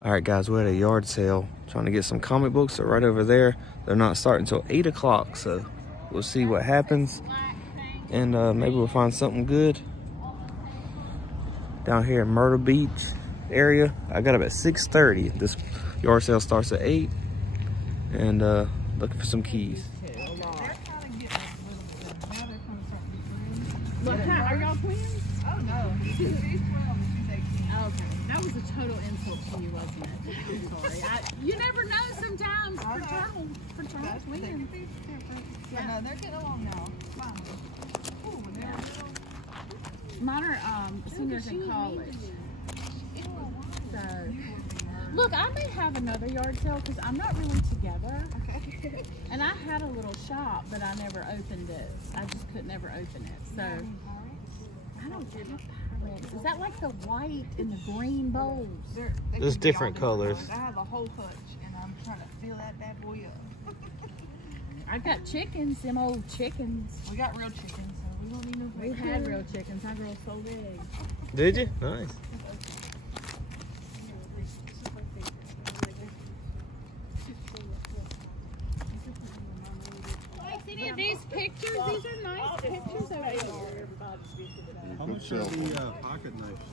All right, guys, we're at a yard sale trying to get some comic books. They're right over there. They're not starting until 8 o'clock, so we'll see what happens. And maybe we'll find something good. Down here in Myrtle Beach area, I got up at 6:30. This yard sale starts at 8. And looking for some keys. Look, are y'all twins? Oh no, she's 12 and she's 18. Okay, that was a total insult to you, wasn't it? I'm sorry. You never know sometimes. Fraternal twins. Yeah, no, they're getting along now. Fine. Ooh, Mine are seniors in college. So, look, I may have another yard sale because I'm not really together. Okay. And I had a little shop, but I never opened it. I just could never open it. So, I don't get it. Is that like the white and the green bowls? There's different colors. I have a whole hutch and I'm trying to fill that bad boy up. I've got chickens, them old chickens. We got real chickens, so we don't need no We had real chickens. Our girl sold eggs. Did you? Nice. Any of these pictures? These are nice pictures over here. How much are the pocket knives?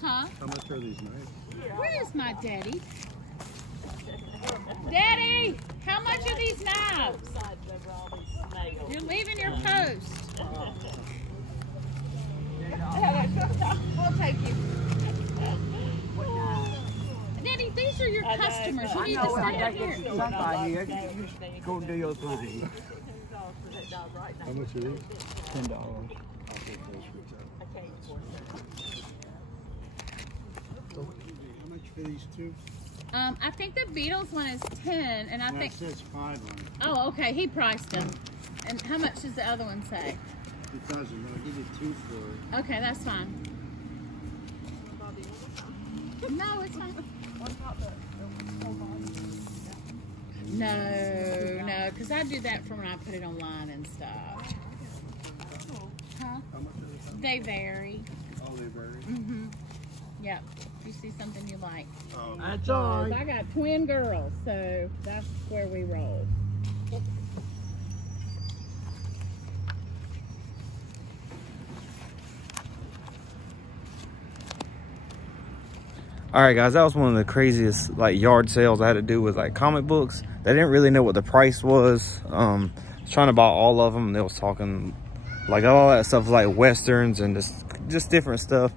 Huh? How much are these knives? Where is my daddy? Daddy, how much are these knives? You're leaving your post. We'll take you. Daddy, these are your customers. You need to stay out here. Somebody here, go and do your thing. How much are these? $10. How much for these two? I think the Beatles one is 10, and I That think. says 5 on it. Oh, okay. He priced them. And how much does the other one say? It doesn't. I'll give you 2 for it. Okay, that's fine. No, it's fine. No, because I do that for when I put it online and stuff. Huh? How much are they? They vary. Oh, they vary. Mm-hmm. Yep. If you see something you like. Oh, That's all right. I got twin girls, so that's where we roll. All right, guys, that was one of the craziest like yard sales I had to do with like comic books. They didn't really know what the price was. I was trying to buy all of them. They was talking like all that stuff, like westerns and just different stuff.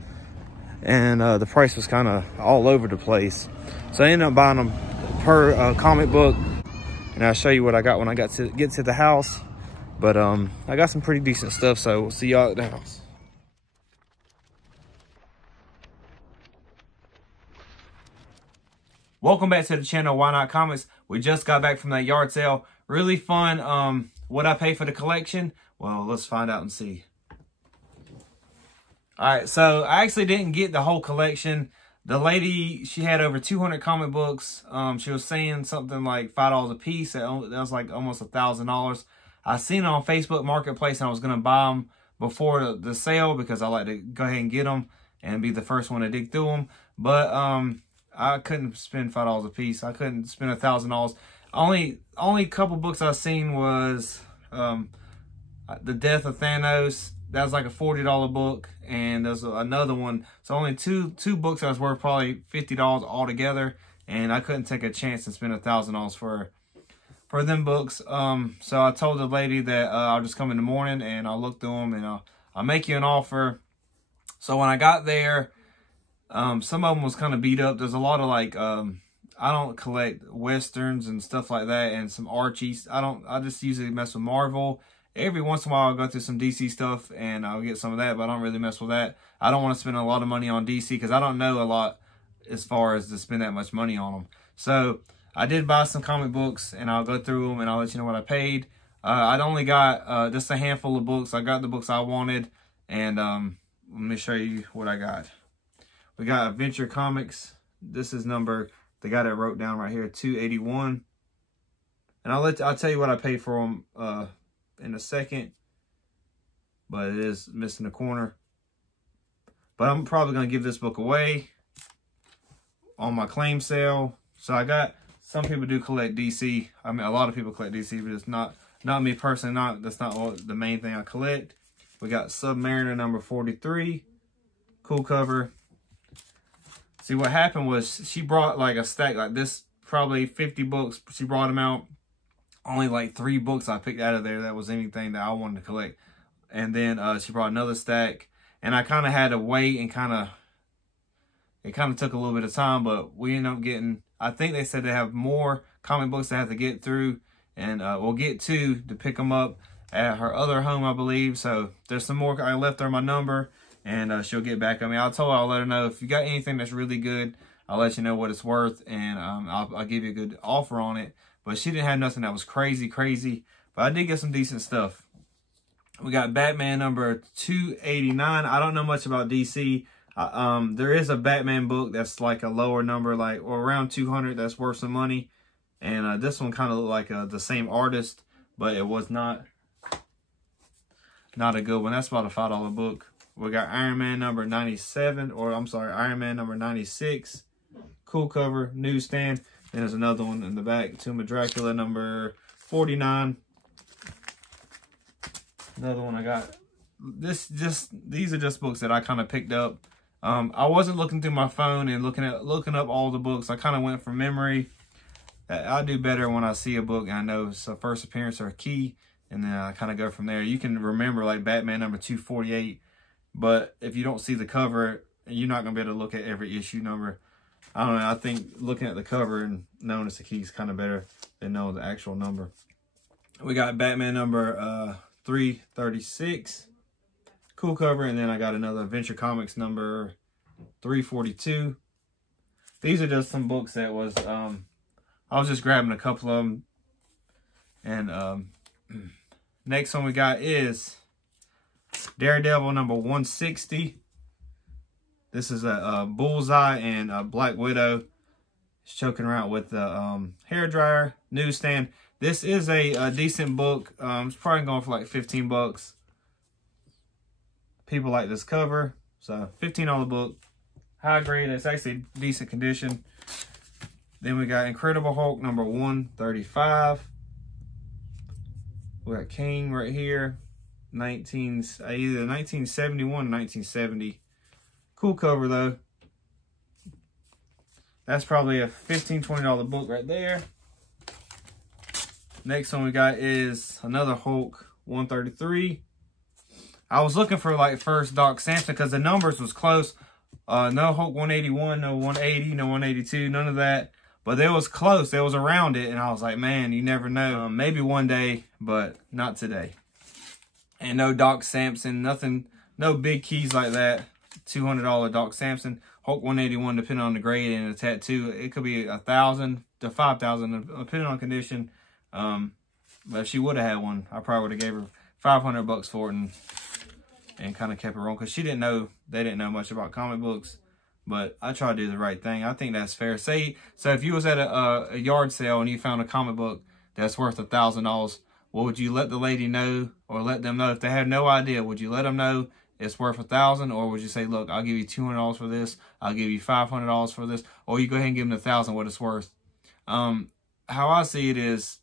And the price was kind of all over the place. So I ended up buying them per comic book. And I'll show you what I got when I get to the house. But I got some pretty decent stuff. So we'll see y'all at the house. Welcome back to the channel, Why Not Comics. We just got back from that yard sale. Really fun. What I pay for the collection? Well, let's find out and see. All right, so I actually didn't get the whole collection. The lady, she had over 200 comic books. She was saying something like $5 a piece. That was like almost $1,000. I seen it on Facebook Marketplace and I was going to buy them before the sale because I like to go ahead and get them and be the first one to dig through them. But I couldn't spend $5 a piece. I couldn't spend $1,000. Only couple books I've seen was The Death of Thanos. That was like a $40 book, and there's another one. So only two books that was worth probably $50 altogether, and I couldn't take a chance and spend $1,000 for them books. So I told the lady that I'll just come in the morning and I'll look through them and I'll make you an offer. So when I got there, some of them was kind of beat up. There's a lot of like, I don't collect westerns and stuff like that, and some Archies. I just usually mess with Marvel. Every once in a while I'll go through some DC stuff and I'll get some of that, but I don't really mess with that. I don't want to spend a lot of money on DC because I don't know a lot as far as to spend that much money on them. So I did buy some comic books and I'll go through them and I'll let you know what I paid. I'd only got just a handful of books. I got the books I wanted, and let me show you what I got. We got Adventure Comics. This is number, the guy that wrote down right here, 281. And I'll tell you what I paid for them in a second, but it is missing a corner. But I'm probably going to give this book away. on my claim sale. So I got, some people do collect DC. I mean, a lot of people collect DC, but it's not me personally. That's not the main thing I collect. We got Submariner number 43. Cool cover. See, what happened was she brought like a stack like this, probably 50 books. She brought them out. Only like 3 books I picked out of there that was anything that I wanted to collect. And then she brought another stack. And I kind of had to wait and it kind of took a little bit of time. But we ended up getting, I think they said they have more comic books they have to get through. And we'll get to pick them up at her other home, I believe. So there's some more. I left her my number. And she'll get back at me. I'll let her know if you got anything that's really good. I'll let you know what it's worth, and I'll give you a good offer on it. But she didn't have nothing that was crazy. But I did get some decent stuff. We got Batman number 289. I don't know much about DC. There is a Batman book that's like a lower number, like or around 200. That's worth some money. And this one kind of looked like the same artist, but it was not a good one. That's about a $5 book. We got Iron Man number 97, or I'm sorry, Iron Man number 96. Cool cover, newsstand. Then there's another one in the back, Tomb of Dracula number 49. Another one I got. These are just books that I kind of picked up. I wasn't looking through my phone and looking up all the books. I kind of went from memory. I do better when I see a book and I know it's a first appearance or a key, and then I kind of go from there. You can remember like Batman number 248. But if you don't see the cover, you're not going to be able to look at every issue number. I don't know. I think looking at the cover and knowing it's a key is kind of better than knowing the actual number. We got Batman number 336. Cool cover. And then I got another Adventure Comics number 342. These are just some books that was... I was just grabbing a couple of them. And next one we got is... Daredevil number 160. This is a Bullseye and a Black Widow. He's choking around with the hairdryer. Newsstand. This is a decent book. It's probably going for like 15 bucks. People like this cover. So $15 book. High grade. It's actually decent condition. Then we got Incredible Hulk number 135. We got King right here. Either 1971 or 1970. Cool cover though. That's probably a $15, $20 book right there. Next one we got is another Hulk 133. I was looking for like first Doc Samson because the numbers was close. No Hulk 181, no 180, no 182, none of that. But it was close. It was around it. And I was like, man, you never know. Maybe one day, but not today. And no Doc Samson, nothing, no big keys like that. $200 Doc Samson, Hulk 181, depending on the grade and the tattoo. It could be $1,000 to $5,000, depending on condition. But if she would have had one, I probably would have gave her 500 bucks for it and kind of kept it rolling because she didn't know, they didn't know much about comic books. But I try to do the right thing. I think that's fair. So if you was at a yard sale and you found a comic book that's worth $1,000. Well, would you let the lady know or let them know if they had no idea? Would you let them know it's worth $1,000, or would you say, look, I'll give you $200 for this, I'll give you $500 for this, or you go ahead and give them $1,000 what it's worth? How I see it is,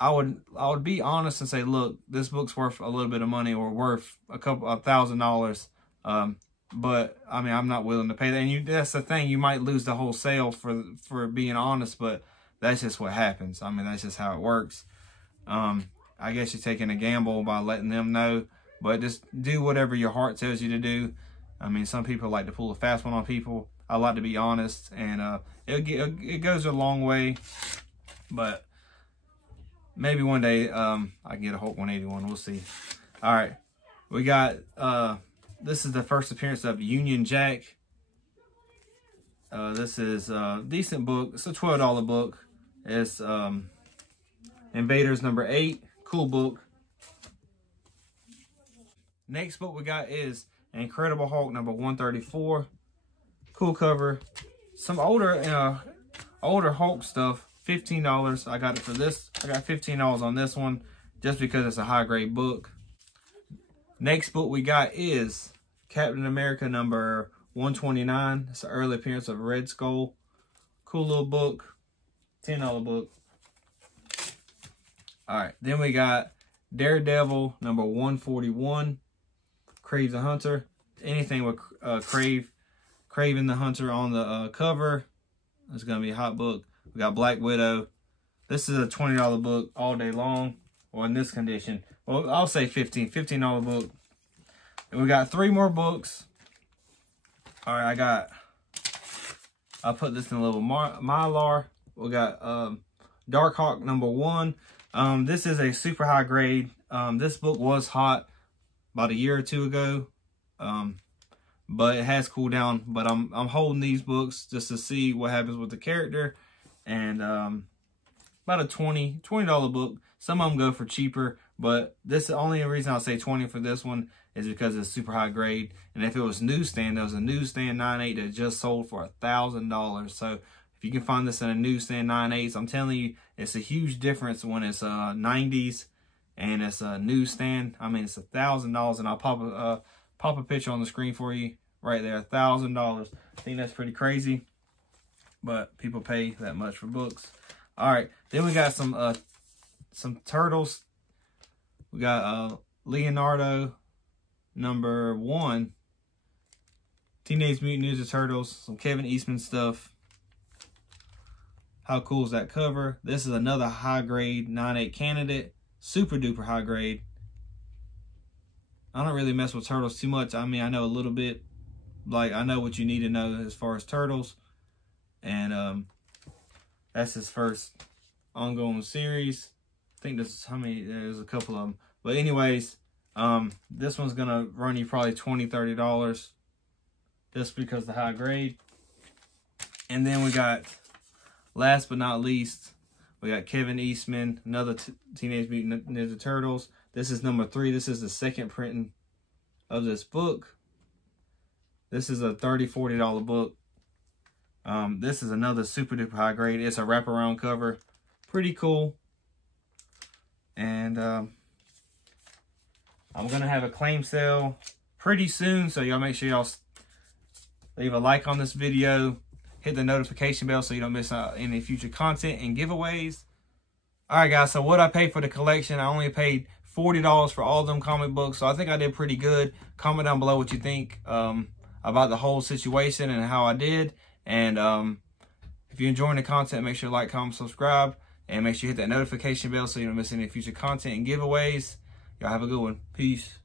I would be honest and say, look, this book's worth a little bit of money or worth $1,000. But I mean, I'm not willing to pay that. And that's the thing, you might lose the whole sale for being honest, but that's just what happens. I mean, that's just how it works. I guess you're taking a gamble by letting them know, but just do whatever your heart tells you to do. I mean, some people like to pull a fast one on people. I like to be honest, and it goes a long way. But maybe one day I can get a Hulk 181. We'll see. All right, we got this is the first appearance of Union Jack. This is a decent book. It's a $12 book. It's Invaders number 8. Cool book. Next book we got is Incredible Hulk number 134. Cool cover. Some older Hulk stuff. $15. I got it for this. I got $15 on this one just because it's a high grade book. Next book we got is Captain America number $129. It's an early appearance of Red Skull. Cool little book. $10 book. Alright, then we got Daredevil number 141. Crave the Hunter. Anything with Craven the Hunter on the cover. It's going to be a hot book. We got Black Widow. This is a $20 book all day long. Well, in this condition. Well, I'll say $15 book. And we got 3 more books. Alright, I'll put this in a little Mylar. We got Darkhawk number 1. This is a super high grade. This book was hot about a year or 2 ago. But it has cooled down. But I'm holding these books just to see what happens with the character. And about a $20 book. Some of them go for cheaper. But this, the only reason I'll say 20 for this one is because it's super high grade. And if it was newsstand, there was a newsstand 9.8 that just sold for $1,000. So if you can find this in a newsstand 9.8s, I'm telling you, it's a huge difference when it's 90s and it's a newsstand. I mean, it's $1,000, and I'll pop a picture on the screen for you right there. $1,000. I think that's pretty crazy, but people pay that much for books. All right, then we got some turtles. We got Leonardo number 1, Teenage Mutant Ninja Turtles, some Kevin Eastman stuff. How cool is that cover? This is another high grade 9.8 candidate, super duper high grade. I don't really mess with turtles too much. I mean, I know a little bit, like I know what you need to know as far as turtles, and that's his first ongoing series. I think this is how many. There's a couple of them, but anyways. This one's gonna run you probably $20-$30 just because of the high grade. And then we got, last but not least, we got Kevin Eastman, another Teenage Mutant Ninja Turtles. This is number 3. This is the second printing of this book. This is a $30-$40 book. This is another super duper high grade. It's a wraparound cover, pretty cool. And I'm going to have a claim sale pretty soon, so y'all make sure y'all leave a like on this video. Hit the notification bell so you don't miss out any future content and giveaways. Alright guys, so what I paid for the collection, I only paid $40 for all of them comic books, so I think I did pretty good. Comment down below what you think about the whole situation and how I did. And if you're enjoying the content, make sure to like, comment, subscribe, and make sure you hit that notification bell so you don't miss any future content and giveaways. Y'all have a good one. Peace.